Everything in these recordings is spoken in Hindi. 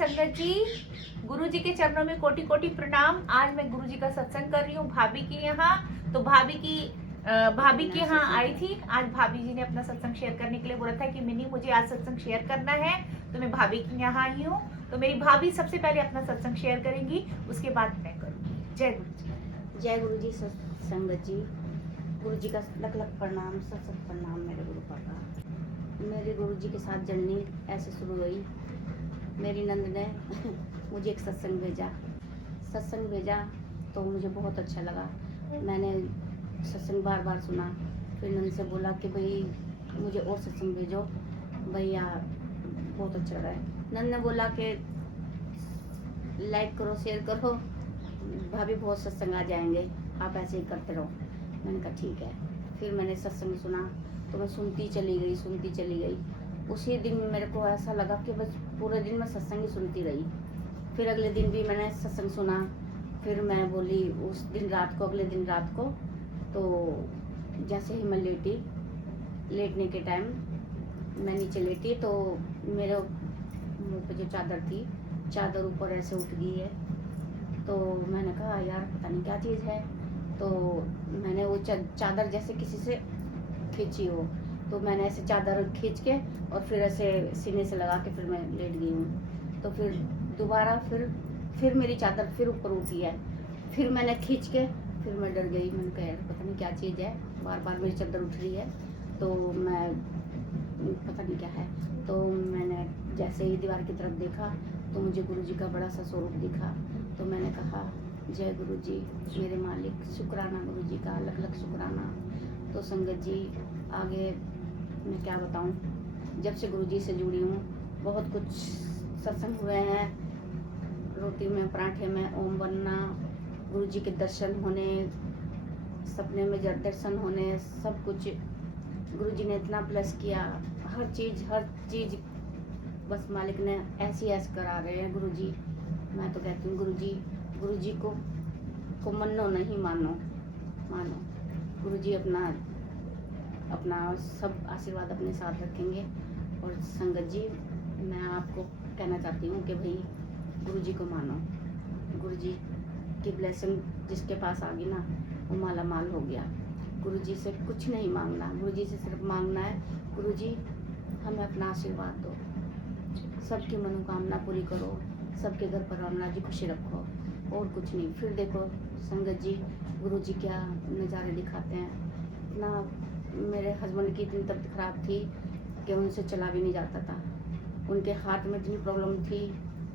संगत जी, गुरु जी के चरणों में कोटि कोटि प्रणाम। आज मैं गुरु जी का सत्संग कर रही हूँ भाभी के यहाँ। तो भाभी के यहाँ आई थी। आज भाभी जी ने अपना सत्संग शेयर करने के लिए बोला था कि मिनी मुझे आज सत्संग शेयर करना है, तो मैं भाभी के यहाँ आई हूँ। तो मेरी भाभी सबसे पहले अपना सत्संग शेयर करेंगी, उसके बाद मैं करूँगी। जय गुरु जी। जय गुरु जी। संगत जी, गुरु जी का लख लख प्रणाम, सत प्रणाम मेरे गुरु पापा। मेरे गुरु जी के साथ जर्नी ऐसे शुरू हुई। मेरी नंद ने मुझे एक सत्संग भेजा तो मुझे बहुत अच्छा लगा। मैंने सत्संग बार बार सुना। फिर नंद से बोला कि भाई मुझे और सत्संग भेजो भैया, बहुत अच्छा लगा है। नंद ने बोला कि लाइक करो, शेयर करो, भाभी बहुत सत्संग आ जाएंगे, आप ऐसे ही करते रहो। मैंने कहा ठीक है। फिर मैंने सत्संग सुना तो मैं सुनती चली गई। उसी दिन मेरे को ऐसा लगा कि बस पूरे दिन मैं सत्संग ही सुनती रही। फिर अगले दिन भी मैंने सत्संग सुना। फिर मैं बोली उस दिन रात को, अगले दिन रात को, तो जैसे ही मैं लेटने के टाइम मैं नीचे लेटी तो मेरे मुँह पे जो चादर थी, चादर ऊपर ऐसे उठ गई है। तो मैंने कहा यार पता नहीं क्या चीज़ है। तो मैंने वो चादर जैसे किसी से खींची हो, तो मैंने ऐसे चादर खींच के और फिर ऐसे सीने से लगा के फिर मैं लेट गई हूँ। तो फिर दोबारा फिर मेरी चादर फिर ऊपर उठी है। फिर मैंने खींच के फिर मैं डर गई। मैंने कहा यार पता नहीं क्या चीज़ है, बार बार मेरी चादर उठ रही है, तो मैं पता नहीं क्या है। तो मैंने जैसे ही दीवार की तरफ देखा तो मुझे गुरु जी का बड़ा सा स्वरूप दिखा। तो मैंने कहा जय गुरु जी मेरे मालिक, शुक्राना गुरु जी का, लख लख शुक्राना। तो संगत जी आगे मैं क्या बताऊं, जब से गुरु जी से जुड़ी हूँ बहुत कुछ सत्संग हुए हैं। रोटी में, पराठे में ओम बनना, गुरु जी के दर्शन होने, सपने में दर्शन होने, सब कुछ गुरु जी ने इतना प्लस किया। हर चीज़ बस मालिक ने ऐसी करा रहे हैं गुरु जी। मैं तो कहती हूँ गुरु जी को मनो नहीं मानो। गुरु जी अपना सब आशीर्वाद अपने साथ रखेंगे। और संगत जी मैं आपको कहना चाहती हूँ कि भाई गुरु जी को मानो। गुरु जी की ब्लेसिंग जिसके पास आ गई ना, वो माला माल हो गया। गुरु जी से कुछ नहीं मांगना, गुरु जी से सिर्फ मांगना है गुरु जी हमें अपना आशीर्वाद दो, सबकी मनोकामना पूरी करो, सबके घर परिवार जी खुशी रखो, और कुछ नहीं। फिर देखो संगत जी गुरु जी क्या नज़ारे दिखाते हैं। इतना मेरे हस्बैंड की इतनी तबीयत खराब थी कि उनसे चला भी नहीं जाता था। उनके हाथ में इतनी प्रॉब्लम थी,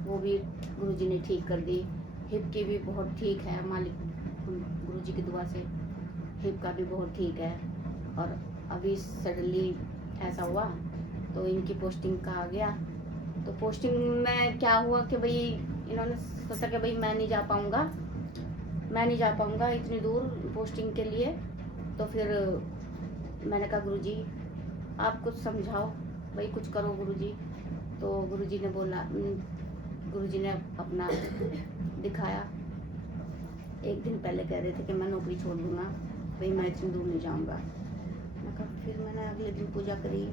वो भी गुरु जी ने ठीक कर दी। हिप की भी बहुत ठीक है, मालिक गुरु जी की दुआ से हिप का भी बहुत ठीक है। और अभी सडनली ऐसा हुआ तो इनकी पोस्टिंग का आ गया। तो पोस्टिंग में क्या हुआ कि भाई इन्होंने सोचा कि भाई मैं नहीं जा पाऊँगा इतनी दूर पोस्टिंग के लिए। तो फिर मैंने कहा गुरु जी आप कुछ समझाओ, भाई कुछ करो गुरु जी। तो गुरु जी ने अपना दिखाया। एक दिन पहले कह रहे थे कि मैं नौकरी छोड़ दूँगा, भाई मैं इतनी दूर नहीं जाऊँगा। मैं कहा फिर मैंने अगले दिन पूजा करी,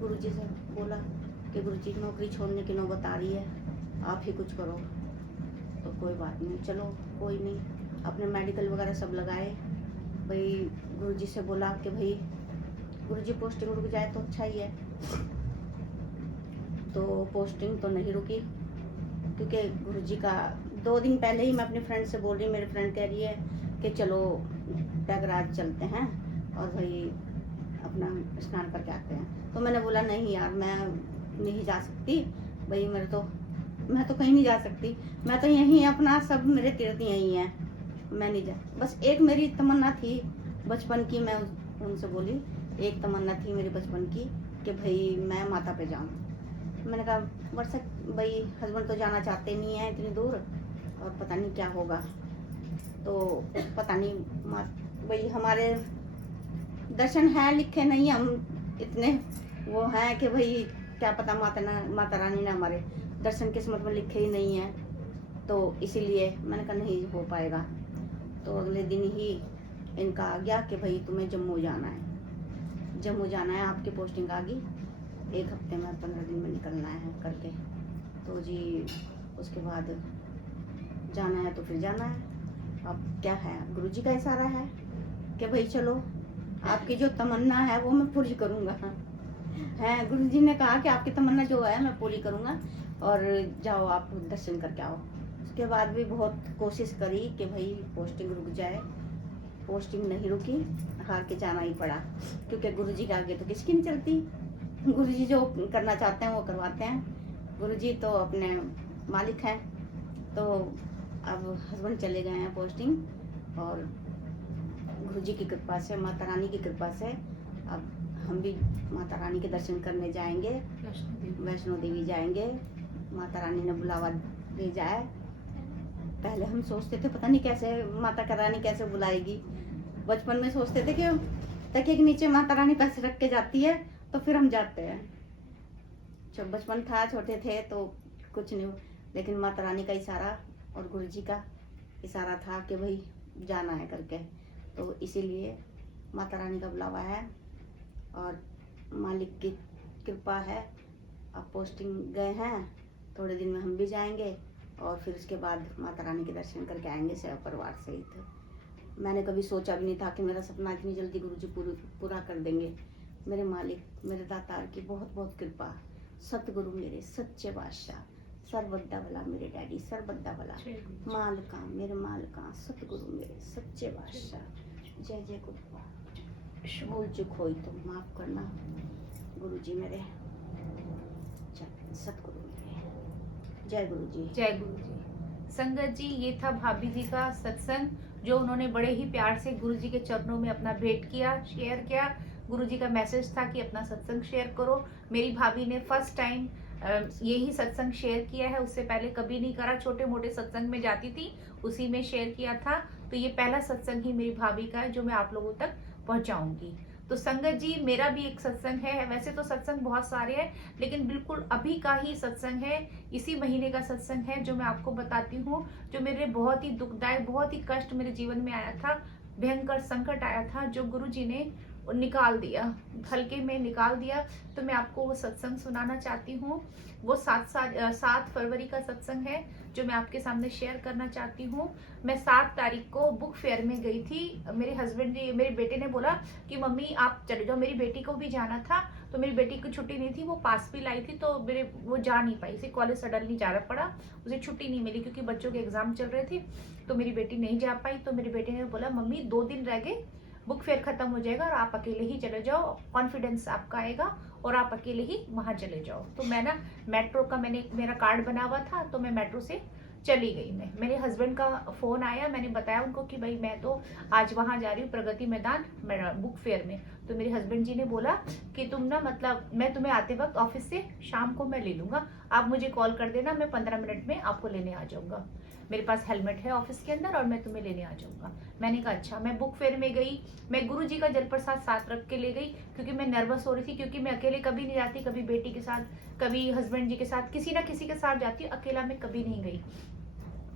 गुरु जी से बोला कि गुरु जी नौकरी छोड़ने की नौबत आ रही है, आप ही कुछ करो। तो कोई बात नहीं, चलो कोई नहीं, अपने मेडिकल वगैरह सब लगाए। भाई गुरु जी से बोला कि भाई गुरु जी पोस्टिंग रुक जाए तो अच्छा ही है। तो पोस्टिंग तो नहीं रुकी, क्योंकि गुरु जी का 2 दिन पहले ही मैं अपनी फ्रेंड से बोल रही, मेरी फ्रेंड कह रही है कि चलो प्रयागराज चलते हैं और भाई अपना स्नान करके आते हैं। तो मैंने बोला नहीं यार मैं नहीं जा सकती भाई, मैं तो कहीं नहीं जा सकती, मैं तो यहीं अपना सब मेरे तीर्थ यहीं हैं, मैं नहीं जा। बस एक मेरी तमन्ना थी बचपन की, मैं उनसे बोली एक तमन्ना थी मेरी बचपन की कि भाई मैं माता पे जाऊँ। मैंने कहा वर्षा भाई हस्बैंड तो जाना चाहते नहीं हैं इतनी दूर, और पता नहीं क्या होगा। तो पता नहीं भाई हमारे दर्शन है लिखे नहीं, हम इतने वो हैं कि भाई क्या पता माता रानी ने हमारे दर्शन किस्मत में लिखे ही नहीं है। तो इसीलिए मैंने कहा नहीं हो पाएगा। तो अगले दिन ही इनका आ गया कि भाई तुम्हें जम्मू जाना है, आपकी पोस्टिंग आ गई, 1 हफ्ते में 15 दिन में निकलना है करके। तो जी उसके बाद जाना है तो फिर जाना है। अब क्या है, गुरुजी का इशारा है कि भाई चलो, आपकी जो तमन्ना है वो मैं पूरी करूँगा। है, गुरुजी ने कहा कि आपकी तमन्ना जो है मैं पूरी करूँगा और जाओ आप दर्शन करके आओ। उसके बाद भी बहुत कोशिश करी कि भाई पोस्टिंग रुक जाए, पोस्टिंग नहीं रुकी, हार के जाना ही पड़ा, क्योंकि गुरुजी के आगे तो किसकी नहीं चलती। गुरुजी जो करना चाहते हैं वो करवाते हैं। गुरुजी तो अपने मालिक हैं। तो अब हस्बैंड चले गए हैं पोस्टिंग, और गुरुजी की कृपा से, माता रानी की कृपा से अब हम भी माता रानी के दर्शन करने जाएंगे, वैष्णो देवी जाएंगे। माता रानी ने बुलावा दे जाए। पहले हम सोचते थे पता नहीं कैसे माता रानी कैसे बुलाएगी। बचपन में सोचते थे कि तकिए के नीचे माता रानी पैसे रख के जाती है तो फिर हम जाते हैं। जब बचपन था, छोटे थे तो कुछ नहीं, लेकिन माता रानी का इशारा और गुरुजी का इशारा था कि भाई जाना है करके, तो इसीलिए माता रानी का बुलावा है और मालिक की कृपा है। अब पोस्टिंग गए हैं, थोड़े दिन में हम भी जाएंगे और फिर उसके बाद माता रानी के दर्शन करके आएंगे सब परिवार सहित। मैंने कभी सोचा भी नहीं था कि मेरा सपना इतनी जल्दी गुरुजी पूरा कर देंगे। मेरे मालिक, मेरे दातार की बहुत बहुत कृपा। सतगुरु मेरे सच्चे बादशाह, सरबद्दा वाला मेरे डैडी, सरबद्दा वाला मालका, मेरे मालका, सतगुरु मेरे सच्चे बादशाह। जय जय गुरुपा। भूल चूक हुई तो माफ करना गुरुजी मेरे, सतगुरु मेरे। जय गुरुजी। जय गुरु जी। संगत जी, ये था भाभी जी का सत्संग, जो उन्होंने बड़े ही प्यार से गुरु जी के चरणों में अपना भेंट किया, शेयर किया। गुरु जी का मैसेज था कि अपना सत्संग शेयर करो। मेरी भाभी ने फर्स्ट टाइम यही सत्संग शेयर किया है, उससे पहले कभी नहीं करा। छोटे मोटे सत्संग में जाती थी, उसी में शेयर किया था। तो ये पहला सत्संग ही मेरी भाभी का है जो मैं आप लोगों तक पहुंचाऊंगी। तो संगत जी, मेरा भी एक सत्संग है। वैसे तो सत्संग बहुत सारे हैं, लेकिन बिल्कुल अभी का ही सत्संग है, इसी महीने का सत्संग है जो मैं आपको बताती हूँ। जो मेरे बहुत ही दुखदायक, बहुत ही कष्ट मेरे जीवन में आया था, भयंकर संकट आया था, जो गुरु जी ने निकाल दिया, हल्के में निकाल दिया। तो मैं आपको वो सत्संग सुनाना चाहती हूँ। वो 7 फरवरी का सत्संग है जो मैं आपके सामने शेयर करना चाहती हूँ। मैं 7 तारीख को बुक फेयर में गई थी। मेरे हस्बैंड जी, मेरे बेटे ने बोला कि मम्मी आप चले जाओ। मेरी बेटी को भी जाना था, तो मेरी बेटी की छुट्टी नहीं थी, वो पास भी लाई थी, तो वो जा नहीं पाई, इसे कॉलेज सडनली जाना पड़ा, उसे छुट्टी नहीं मिली क्योंकि बच्चों के एग्जाम चल रहे थे। तो मेरी बेटी नहीं जा पाई। तो मेरे बेटे ने बोला मम्मी 2 दिन रह गए, बुक फेयर खत्म हो जाएगा और आप अकेले ही चले जाओ, कॉन्फिडेंस आपका आएगा और आप अकेले ही वहां चले जाओ। तो मैं ना मेट्रो का, मेरा कार्ड बना हुआ था, तो मैं मेट्रो से चली गई। मेरे हस्बैंड का फोन आया, मैंने बताया उनको कि भाई मैं तो आज वहां जा रही हूँ प्रगति मैदान बुक फेयर में। तो मेरे हस्बैंड जी ने बोला कि तुम ना, मतलब मैं तुम्हें आते वक्त ऑफिस से शाम को मैं ले लूंगा, आप मुझे कॉल कर देना, मैं 15 मिनट में आपको लेने आ जाऊंगा। मेरे पास हेलमेट है ऑफिस के अंदर और मैं तुम्हें लेने आ जाऊंगा। मैंने कहा अच्छा। मैं बुक फेयर में गई, मैं गुरु जी का जल प्रसाद साथ रख के ले गई, क्योंकि मैं नर्वस हो रही थी, क्योंकि मैं अकेले कभी नहीं जाती, कभी बेटी के साथ, कभी हस्बैंड जी के साथ, किसी ना किसी के साथ जाती हूँ, अकेला मैं कभी नहीं गई।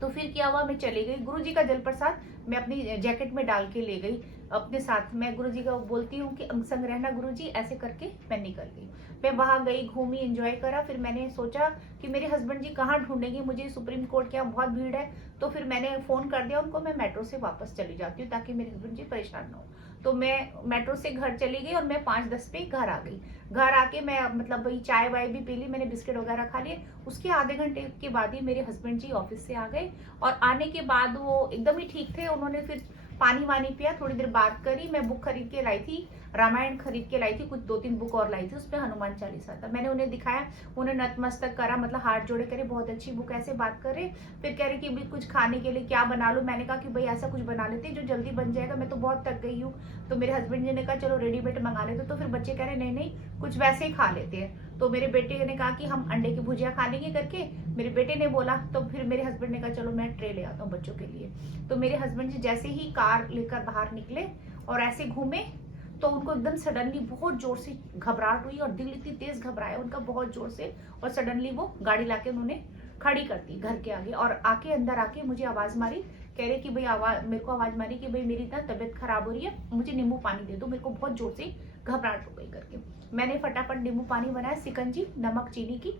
तो फिर क्या हुआ, मैं चली गई। गुरु जी का जल प्रसाद मैं अपनी जैकेट में डाल के ले गई अपने साथ। मैं गुरु जी का बोलती हूँ कि अंग संग रहना गुरु जी, ऐसे करके मैं निकल गई। मैं वहां गई, घूमी, एंजॉय करा। फिर मैंने सोचा कि मेरे हस्बैंड जी कहाँ ढूंढेंगे मुझे, सुप्रीम कोर्ट के यहाँ बहुत भीड़ है। तो फिर मैंने फोन कर दिया उनको, मैं मेट्रो से वापस चली जाती हूँ ताकि मेरे हस्बैंड जी परेशान ना हो। तो मैं मेट्रो से घर चली गई और मैं 5:10 पे घर आ गई। घर आके मैं मतलब वही चाय वाय भी पी ली, मैंने बिस्किट वगैरह खा लिए। उसके आधे घंटे के बाद ही मेरे हस्बैंड जी ऑफिस से आ गए, और आने के बाद वो एकदम ही ठीक थे। उन्होंने फिर पानी वानी पिया, थोड़ी देर बात करी। मैं बुक खरीद के लाई थी, रामायण खरीद के लाई थी, कुछ 2-3 बुक और लाई थी, उसपे हनुमान चालीसा था। मैंने उन्हें दिखाया, उन्हें नतमस्तक करा, मतलब हाथ जोड़े करे, बहुत अच्छी बुक, ऐसे बात करे। फिर कह रहे कि भी कुछ खाने के लिए क्या बना लूं। मैंने कहा कि भाई ऐसा कुछ बना लेते जो जल्दी बन जाएगा, मैं तो बहुत थक गई हूँ। तो मेरे हस्बैंड जी ने कहा चलो रेडीमेड मंगा लेते। तो फिर बच्चे कह रहे नहीं नहीं, कुछ वैसे ही खा लेते हैं। तो मेरे बेटे ने कहा कि हम अंडे की भुजिया खा लेंगे करके, मेरे बेटे ने बोला। तो फिर मेरे हस्बैंड ने कहा चलो मैं ट्रे ले आता हूँ बच्चों के लिए। तो मेरे हस्बैंड जी जैसे ही कार लेकर बाहर निकले और ऐसे घूमे, तो उनको एकदम सडनली बहुत जोर से घबराहट हुई, और दिल इतनी तेज घबराया उनका बहुत जोर से, और सडनली वो गाड़ी लाके उन्होंने खड़ी कर दी घर के आगे, और आके अंदर आके मुझे आवाज मारी। कह रहे कि भाई मेरे को आवाज मारी कि भाई मेरी इतना तबीयत खराब हो रही है, मुझे नींबू पानी दे दो, मेरे को बहुत जोर से घबराहट हो गई करके। मैंने फटाफट नींबू पानी बनाया, सिकंजी, नमक, चीनी की,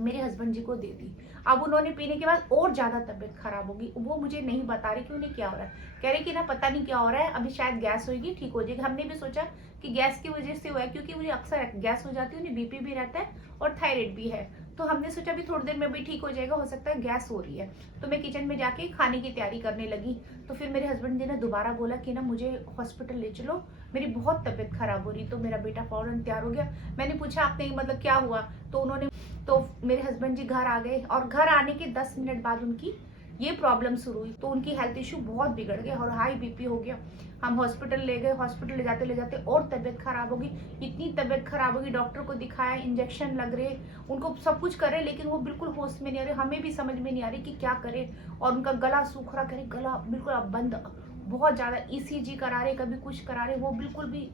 मेरे हस्बैंड जी को दे दी। अब उन्होंने पीने के बाद और ज्यादा तबीयत खराब होगी, वो मुझे नहीं बता रही कि उन्हें क्या हो रहा है। कह रही कि ना पता नहीं क्या हो रहा है, अभी शायद गैस होगी, ठीक हो जाएगी। हमने भी सोचा कि गैस की वजह से हुआ है, क्योंकि मुझे अक्सर गैस हो जाती है, उन्हें बीपी भी रहता है और थायराइड भी है। तो हमने सोचा भी थोड़ी देर में भी ठीक हो जाएगा, हो सकता है गैस हो रही है। तो मैं किचन में जाके खाने की तैयारी करने लगी। तो फिर मेरे हस्बैंड जी ने दोबारा बोला कि ना मुझे हॉस्पिटल ले चलो, मेरी बहुत तबीयत खराब हो रही। तो मेरा बेटा फौरन तैयार हो गया। मैंने पूछा आपने मतलब क्या हुआ, तो मेरे हस्बैंड जी घर आ गए और घर आने के 10 मिनट बाद उनकी ये प्रॉब्लम शुरू हुई। तो उनकी हेल्थ इशू बहुत बिगड़ गया और हाई बीपी हो गया। हम हॉस्पिटल ले गए, हॉस्पिटल ले जाते और तबीयत खराब होगी। इतनी तबीयत खराब होगी, डॉक्टर को दिखाया, इंजेक्शन लग रहे, उनको सब कुछ कर रहे, लेकिन वो बिल्कुल होश में नहीं आ रहे। हमें भी समझ में नहीं आ रही कि क्या करे। और उनका गला सूख रहा, करे गला बिल्कुल अब बंद, बहुत ज्यादा ईसीजी करा रहे, कभी कुछ करा रहे, वो बिल्कुल भी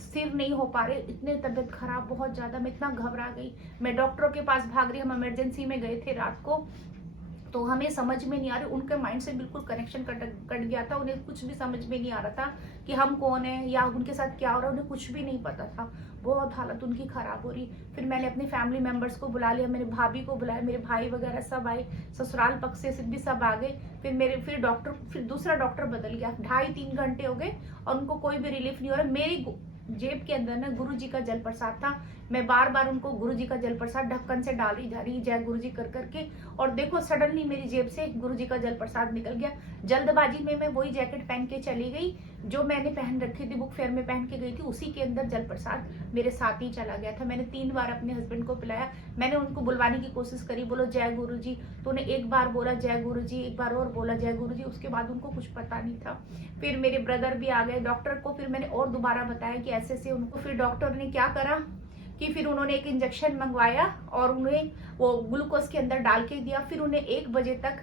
स्थिर नहीं हो पा रहे। इतने तबीयत खराब बहुत ज्यादा, मैं इतना घबरा गई। मैं डॉक्टरों के पास भाग रही, हम इमरजेंसी में गए थे रात को। तो हमें समझ में नहीं आ रही, उनके माइंड से बिल्कुल कनेक्शन कट गया था। उन्हें कुछ भी समझ में नहीं आ रहा था कि हम कौन है या उनके साथ क्या हो रहा है, उन्हें कुछ भी नहीं पता था। बहुत हालत उनकी खराब हो रही। फिर मैंने अपने फैमिली मेंबर्स को बुला लिया, मेरे भाभी को बुलाया, मेरे भाई वगैरह सब आए, ससुराल पक्ष से भी सब आ गए। फिर दूसरा डॉक्टर बदल गया। 2.5-3 घंटे हो गए और उनको कोई भी रिलीफ नहीं हो रहा। मेरी जेब के अंदर ना गुरु जी का जल प्रसाद था। मैं बार बार उनको गुरु जी का जल प्रसाद ढक्कन से डाल रही जा रही, जय गुरु जी कर करके। और देखो सडनली मेरी जेब से गुरु जी का जल प्रसाद निकल गया। जल्दबाजी में मैं वही जैकेट पहन के चली गई जो मैंने पहन रखी थी, बुक फेयर में पहन के गई थी, उसी के अंदर जल प्रसाद मेरे साथ ही चला गया था। मैंने 3 बार अपने हस्बैंड को पिलाया। मैंने उनको बुलवाने की कोशिश करी, बोलो जय गुरु जी, तो उन्हें एक बार बोला जय गुरु जी, एक बार और बोला जय गुरु जी, उसके बाद उनको कुछ पता नहीं था। फिर मेरे ब्रदर भी आ गए डॉक्टर को, फिर मैंने और दोबारा बताया कि ऐसे उनको। फिर डॉक्टर ने क्या करा कि फिर उन्होंने एक इंजेक्शन मंगवाया और उन्हें वो ग्लूकोज के अंदर डाल के दिया। फिर उन्हें 1 बजे तक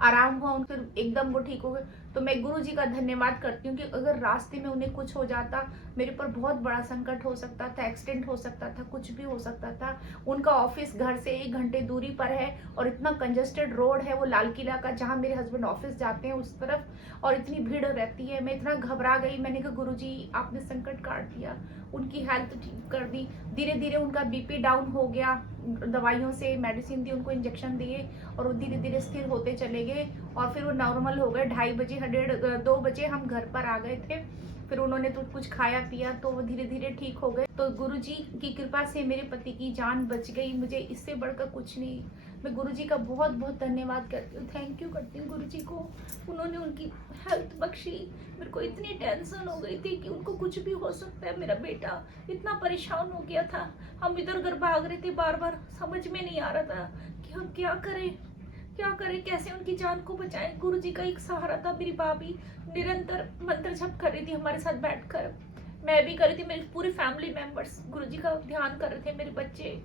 आराम हुआ, फिर एकदम वो ठीक हो गए। तो मैं गुरु जी का धन्यवाद करती हूँ कि अगर रास्ते में उन्हें कुछ हो जाता, मेरे पर बहुत बड़ा संकट हो सकता था, एक्सीडेंट हो सकता था, कुछ भी हो सकता था। उनका ऑफिस घर से 1 घंटे दूरी पर है और इतना कंजेस्टेड रोड है वो लाल किला का, जहाँ मेरे हस्बैंड ऑफिस जाते हैं उस तरफ, और इतनी भीड़ रहती है। मैं इतना घबरा गई, मैंने कहा गुरु जी आपने संकट काट दिया, उनकी हेल्थ ठीक कर दी। धीरे धीरे उनका बीपी डाउन हो गया, दवाइयों से मेडिसिन दी, उनको इंजेक्शन दिए और वो धीरे धीरे स्थिर होते चले गए और फिर वो नॉर्मल हो गए। 2:30 बजे 2 बजे हम घर पर आ गए थे। फिर उन्होंने तो कुछ खाया पिया तो वो धीरे धीरे ठीक हो गए। तो गुरु जी की कृपा से मेरे पति की जान बच गई, मुझे इससे बढ़कर कुछ नहीं। मैं गुरु जी का बहुत बहुत धन्यवाद करती हूँ, थैंक यू करती हूँ गुरु जी को। उन्होंने उनकी हेल्थ बख्शी। मेरे को इतनी टेंशन हो गई थी कि उनको कुछ भी हो सकता है। मेरा बेटा इतना परेशान हो गया था, हम इधर उधर भाग रहे थे, बार बार समझ में नहीं आ रहा था कि हम क्या करें, कैसे उनकी जान को बचाएं। गुरु जी का एक सहारा था। मेरी भाभी निरंतर मंत्र जप कर रही थी हमारे साथ बैठकर, मैं भी कर रही थी, मेरी पूरी फैमिली मेंबर्स गुरु जी का ध्यान कर रहे थे। मेरे बच्चे,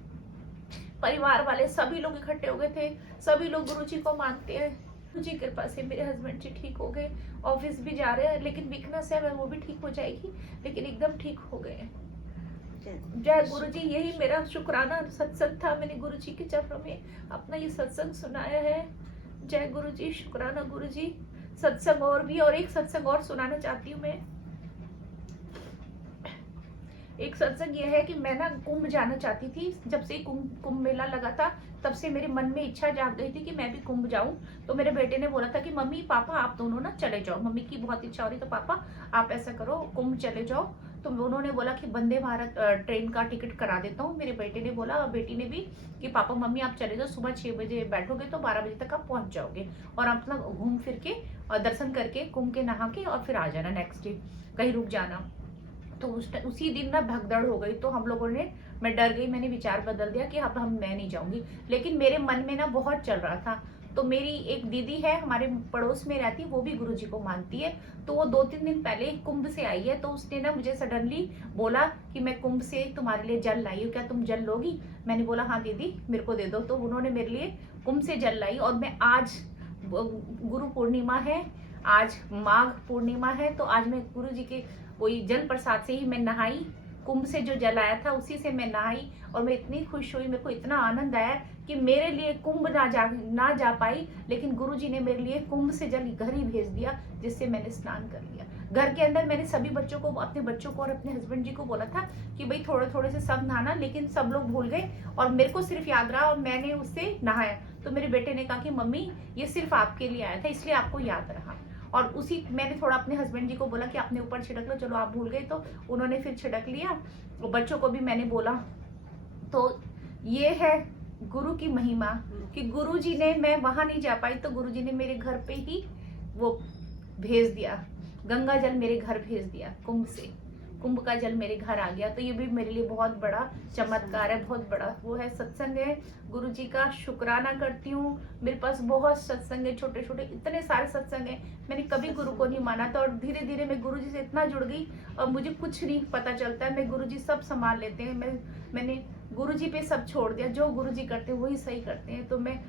परिवार वाले सभी लोग इकट्ठे हो गए थे। सभी लोग गुरु जी को मानते हैं। गुरु जी की कृपा से मेरे हस्बैंड जी ठीक हो गए, ऑफिस भी जा रहे हैं, लेकिन वीकनेस है वो भी ठीक हो जाएगी, लेकिन एकदम ठीक हो गए। जय गुरु जी। यही मेरा शुक्राना सत्संग था। मैंने गुरु जी के चरणों में अपना ये सत्संग सुनाया है। जय गुरु जी, शुक्राना गुरु जी। सत्संग और भी, और एक सत्संग और सुनाना चाहती हूँ मैं। एक सत्संग यह है कि मैं ना कुंभ जाना चाहती थी। जब से कुंभ मेला लगा था तब से मेरे मन में इच्छा जाग गई थी कि मैं भी कुंभ जाऊं। तो मेरे बेटे ने बोला था कि मम्मी पापा आप दोनों ना चले जाओ, मम्मी की बहुत इच्छा हो रही, तो पापा आप ऐसा करो कुंभ चले जाओ। तो उन्होंने बोला कि वंदे भारत ट्रेन का टिकट करा देता हूँ। मेरे बेटे ने बोला, बेटी ने भी, कि पापा मम्मी आप चले जाओ, सुबह 6 बजे बैठोगे तो 12 बजे तक आप पहुंच जाओगे और अपना घूम फिर के और दर्शन करके कुंभ के नहा के और फिर आ जाना, नेक्स्ट डे कहीं रुक जाना। तो उसी दिन ना भगदड़ हो गई। तो हम लोगों ने, मैं डर गई, मैंने विचार बदल दिया कि अब मैं नहीं जाऊंगी। लेकिन मेरे मन में ना बहुत चल रहा था। तो मेरी एक दीदी है हमारे पड़ोस में रहती, वो भी गुरुजी को मानती है। तो वो 2-3 दिन पहले कुंभ से आई है। तो उसने ना मुझे सडनली बोला कि मैं कुंभ से तुम्हारे लिए जल लाई हूँ, क्या तुम जल लोगी? मैंने बोला हाँ दीदी मेरे को दे दो। तो उन्होंने मेरे लिए कुंभ से जल लाई। और मैं आज, गुरु पूर्णिमा है आज, माघ पूर्णिमा है, तो आज मैं गुरु जी के वही जल प्रसाद से ही मैं नहाई कुंभ से जो जल आया था उसी से मैं नहाई और मैं इतनी खुश हुई, मेरे को इतना आनंद आया कि मेरे लिए कुंभ ना जा पाई, लेकिन गुरुजी ने मेरे लिए कुंभ से जल घर ही भेज दिया, जिससे मैंने स्नान कर लिया। घर के अंदर मैंने सभी बच्चों को, अपने बच्चों को और अपने हस्बैंड जी को बोला था कि भाई थोड़े थोड़े से सब नहाना, लेकिन सब लोग भूल गए और मेरे को सिर्फ याद रहा और मैंने उससे नहाया। तो मेरे बेटे ने कहा कि मम्मी ये सिर्फ आपके लिए आया था, इसलिए आपको याद रहा। और उसी मैंने थोड़ा अपने हस्बैंड जी को बोला कि अपने ऊपर छिड़क लो, चलो आप भूल गए तो उन्होंने फिर छिड़क लिया। और बच्चों को भी मैंने बोला। तो ये है गुरु की महिमा कि गुरु जी ने, मैं वहां नहीं जा पाई तो गुरु जी ने मेरे घर पे ही वो भेज दिया, गंगा जल मेरे घर भेज दिया, कुंभ से कुंभ का जल मेरे घर आ गया। तो ये भी मेरे लिए बहुत बड़ा चमत्कार है, बहुत बड़ा वो है, सत्संग है। गुरु जी का शुक्राना करती हूँ। मेरे पास बहुत सत्संग है, छोटे छोटे इतने सारे सत्संग है। मैंने कभी गुरु को नहीं माना था और धीरे धीरे मैं गुरु जी से इतना जुड़ गई और मुझे कुछ नहीं पता चलता है। मैं गुरु जी सब संभाल लेते हैं। मैंने गुरु जी पे सब छोड़ दिया, जो गुरु जी करते हैं वही सही करते हैं। तो मैं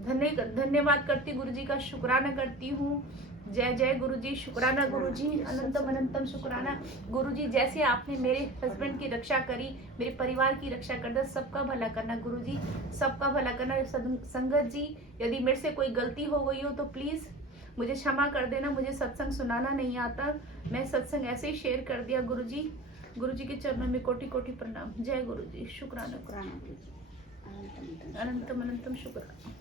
धन्यवाद करती हूँ, गुरु जी का शुक्राना करती हूँ। जय जय गुरु जी, शुक्राना गुरु जी, अनंतम अनंतम शुक्राना गुरु जी। जैसे आपने मेरे हस्बैंड की रक्षा करी, मेरे परिवार की रक्षा करना, सबका भला करना गुरु जी, सबका भला करना। संगत जी, यदि मेरे से कोई गलती हो गई हो तो प्लीज मुझे क्षमा कर देना। मुझे सत्संग सुनाना नहीं आता, मैं सत्संग ऐसे ही शेयर कर दिया। गुरु जी के चरणों में कोटि कोटि प्रणाम। जय गुरु जी, शुक्राना, शुक्राना गुरु जी, अनंतम अनंतम शुक्राना।